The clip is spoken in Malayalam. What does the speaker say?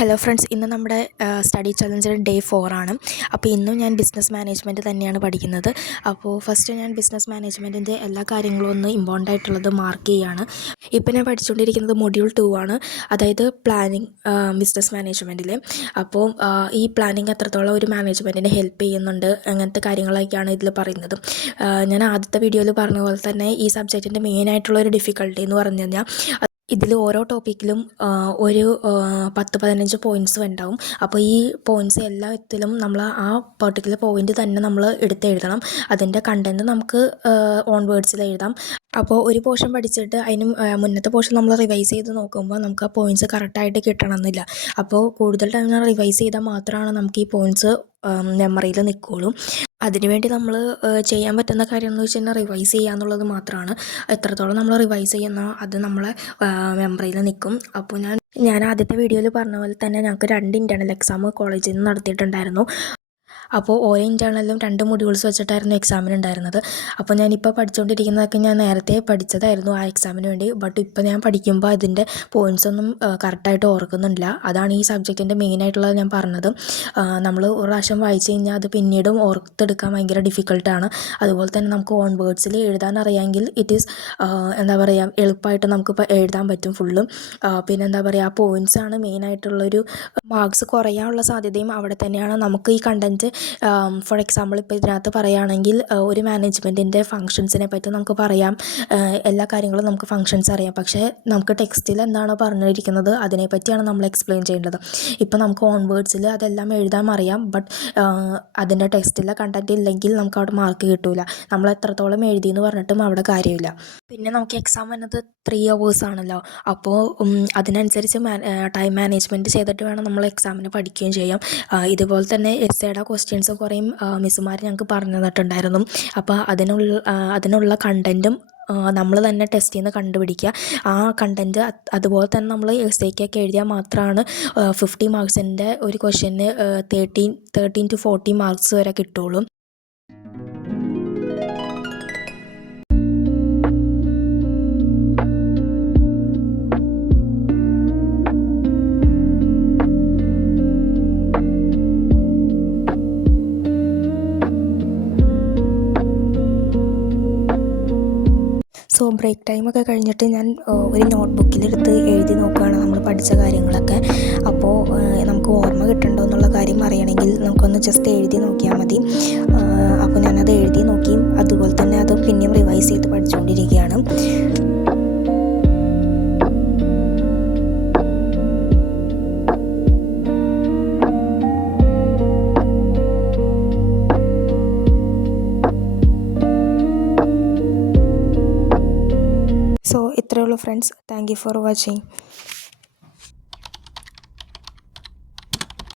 ഹലോ ഫ്രണ്ട്സ്, ഇന്ന് നമ്മുടെ സ്റ്റഡി ചലഞ്ചിൽ ഡേ 4 ആണ്. അപ്പോൾ ഇന്നും ഞാൻ ബിസിനസ് മാനേജ്മെൻറ്റ് തന്നെയാണ് പഠിക്കുന്നത്. അപ്പോൾ ഫസ്റ്റ് ഞാൻ ബിസിനസ് മാനേജ്മെൻറ്റിൻ്റെ എല്ലാ കാര്യങ്ങളും ഒന്ന് ഇമ്പോർട്ടൻ്റ് ആയിട്ടുള്ളത് മാർക്ക് ചെയ്യുകയാണ്. ഇപ്പോൾ ഞാൻ പഠിച്ചുകൊണ്ടിരിക്കുന്നത് മൊഡ്യൂൾ 2 ആണ്, അതായത് പ്ലാനിങ് ബിസിനസ് മാനേജ്മെൻറ്റിൽ. അപ്പോൾ ഈ പ്ലാനിങ് എത്രത്തോളം ഒരു മാനേജ്മെൻറ്റിനെ ഹെൽപ്പ് ചെയ്യുന്നുണ്ട്, അങ്ങനത്തെ കാര്യങ്ങളൊക്കെയാണ് ഇതിൽ പറയുന്നത്. ഞാൻ ആദ്യത്തെ വീഡിയോയിൽ പറഞ്ഞ പോലെ തന്നെ ഈ സബ്ജക്റ്റിൻ്റെ മെയിനായിട്ടുള്ള ഒരു ഡിഫിക്കൽട്ടി എന്ന് പറഞ്ഞു കഴിഞ്ഞാൽ ഇതിൽ ഓരോ ടോപ്പിക്കിലും ഒരു 10-15 പോയിൻറ്റ്സ് ഉണ്ടാവും. അപ്പോൾ ഈ പോയിൻറ്റ്സ് എല്ലാത്തിലും നമ്മൾ ആ പെർട്ടിക്കുലർ പോയിൻ്റ് തന്നെ നമ്മൾ എഴുതണം. അതിൻ്റെ കണ്ടൻറ്റ് നമുക്ക് ഓൺ വേർഡ്സിൽ എഴുതാം. അപ്പോൾ ഒരു പോർഷൻ പഠിച്ചിട്ട് അതിന് മുന്നത്തെ പോർഷൻ നമ്മൾ റിവൈസ് ചെയ്ത് നോക്കുമ്പോൾ നമുക്ക് ആ പോയിൻറ്റ്സ് കറക്റ്റായിട്ട് കിട്ടണമെന്നില്ല. അപ്പോൾ കൂടുതൽ ടൈം റിവൈസ് ചെയ്താൽ മാത്രമാണ് നമുക്ക് ഈ പോയിൻറ്റ്സ് മെമ്മറിയിൽ നിൽക്കുകയുള്ളൂ. അതിനുവേണ്ടി നമ്മൾ ചെയ്യാൻ പറ്റുന്ന കാര്യം എന്ന് വെച്ച് കഴിഞ്ഞാൽ റിവൈസ് ചെയ്യുക എന്നുള്ളത് മാത്രമാണ്. എത്രത്തോളം നമ്മൾ റിവൈസ് ചെയ്യുന്നോ അത് നമ്മളെ മെമ്മറിയിൽ നിൽക്കും. അപ്പോൾ ഞാൻ ആദ്യത്തെ വീഡിയോയിൽ പറഞ്ഞ പോലെ തന്നെ ഞങ്ങൾക്ക് 2 ഇൻറ്റേർണൽ എക്സാം കോളേജിൽ നിന്ന് നടത്തിയിട്ടുണ്ടായിരുന്നു. അപ്പോൾ ഓരോ ഇൻറ്റേർണലിലും 2 മൊഡ്യൂൾസ് വെച്ചിട്ടായിരുന്നു എക്സാമിനുണ്ടായിരുന്നത്. അപ്പോൾ ഞാനിപ്പോൾ പഠിച്ചുകൊണ്ടിരിക്കുന്നതൊക്കെ ഞാൻ നേരത്തെ പഠിച്ചതായിരുന്നു ആ എക്സാമിന് വേണ്ടി. ബട്ട് ഇപ്പോൾ ഞാൻ പഠിക്കുമ്പോൾ അതിൻ്റെ പോയിൻറ്റ്സ് ഒന്നും കറക്റ്റായിട്ട് ഓർക്കുന്നില്ല. അതാണ് ഈ സബ്ജക്റ്റിൻ്റെ മെയിനായിട്ടുള്ളത് ഞാൻ പറഞ്ഞത്. നമ്മൾ ഒരു പ്രാവശ്യം വായിച്ചു കഴിഞ്ഞാൽ അത് പിന്നീടും ഓർത്തെടുക്കാൻ ഭയങ്കര ഡിഫിക്കൽട്ടാണ്. അതുപോലെ തന്നെ നമുക്ക് ഓൺ വേർഡ്സിൽ എഴുതാൻ അറിയാമെങ്കിൽ ഇറ്റ് ഈസ് എന്താ പറയുക, എളുപ്പമായിട്ട് നമുക്കിപ്പോൾ എഴുതാൻ പറ്റും ഫുള്ളും. പിന്നെ എന്താ പറയുക, ആ പോയിൻറ്റ്സാണ് മെയിനായിട്ടുള്ളൊരു മാർക്സ് കുറയാനുള്ള സാധ്യതയും അവിടെ തന്നെയാണ്. നമുക്ക് ഈ കണ്ടൻറ്റ് ഫോർ എക്സാമ്പിൾ ഇപ്പോൾ ഇതിനകത്ത് പറയുകയാണെങ്കിൽ ഒരു മാനേജ്മെൻറ്റിൻ്റെ ഫങ്ഷൻസിനെ പറ്റി നമുക്ക് പറയാം, എല്ലാ കാര്യങ്ങളും നമുക്ക് ഫങ്ഷൻസ് അറിയാം. പക്ഷേ നമുക്ക് ടെക്സ്റ്റിൽ എന്താണോ പറഞ്ഞിരിക്കുന്നത് അതിനെപ്പറ്റിയാണ് നമ്മൾ എക്സ്പ്ലെയിൻ ചെയ്യേണ്ടത്. ഇപ്പോൾ നമുക്ക് ഓൺ വേർഡ്സിൽ അതെല്ലാം എഴുതാൻ അറിയാം, ബട്ട് അതിൻ്റെ ടെക്സ്റ്റിലെ കണ്ടൻറ്റ് ഇല്ലെങ്കിൽ നമുക്ക് അവിടെ മാർക്ക് കിട്ടില്ല. നമ്മൾ എത്രത്തോളം എഴുതി എന്ന് പറഞ്ഞിട്ടും അവിടെ കാര്യമില്ല. പിന്നെ നമുക്ക് എക്സാം വരുന്നത് 3 hours ആണല്ലോ. അപ്പോൾ അതിനനുസരിച്ച് ടൈം മാനേജ്മെൻറ്റ് ചെയ്തിട്ട് വേണം നമ്മൾ എക്സാമിന് പഠിക്കുകയും ചെയ്യാം. ഇതുപോലെ തന്നെ എസ്സേയുടെ ക്വസ്റ്റ്യൻസ് കുറേയും മിസ്സുമാർ ഞങ്ങൾക്ക് പറഞ്ഞു തന്നിട്ടുണ്ടായിരുന്നു. അപ്പോൾ അതിനുള്ള കണ്ടൻറ്റും നമ്മൾ തന്നെ ടെസ്റ്റ് ചെയ്യുന്ന കണ്ടുപിടിക്കുക. ആ കണ്ടൻറ്റ് അതുപോലെ തന്നെ നമ്മൾ എസ്സേക്കൊക്കെ എഴുതിയാൽ മാത്രമാണ് 50 മാർക്സിൻ്റെ ഒരു ക്വസ്റ്റ്യന് 13 to 14 മാർക്സ് വരെ കിട്ടുള്ളൂ. സോ ബ്രേക്ക് ടൈമൊക്കെ കഴിഞ്ഞിട്ട് ഞാൻ ഒരു നോട്ട്ബുക്കിലെടുത്ത് എഴുതി നോക്കുകയാണ് നമ്മൾ പഠിച്ച കാര്യങ്ങളൊക്കെ. അപ്പോൾ നമുക്ക് ഓർമ്മ കിട്ടുന്നുണ്ടോ എന്നുള്ള കാര്യം അറിയണമെങ്കിൽ നമുക്കൊന്ന് ജസ്റ്റ് എഴുതി നോക്കിയാൽ മതി. അപ്പോൾ ഞാനത് എഴുതി നോക്കി, അതുപോലെ തന്നെ അത് പിന്നെയും റിവൈസ് ചെയ്ത് പഠിച്ചുകൊണ്ടിരിക്കുകയാണ്. സോ ഇത്രയേ ഉള്ളൂ friends. Thank you for watching.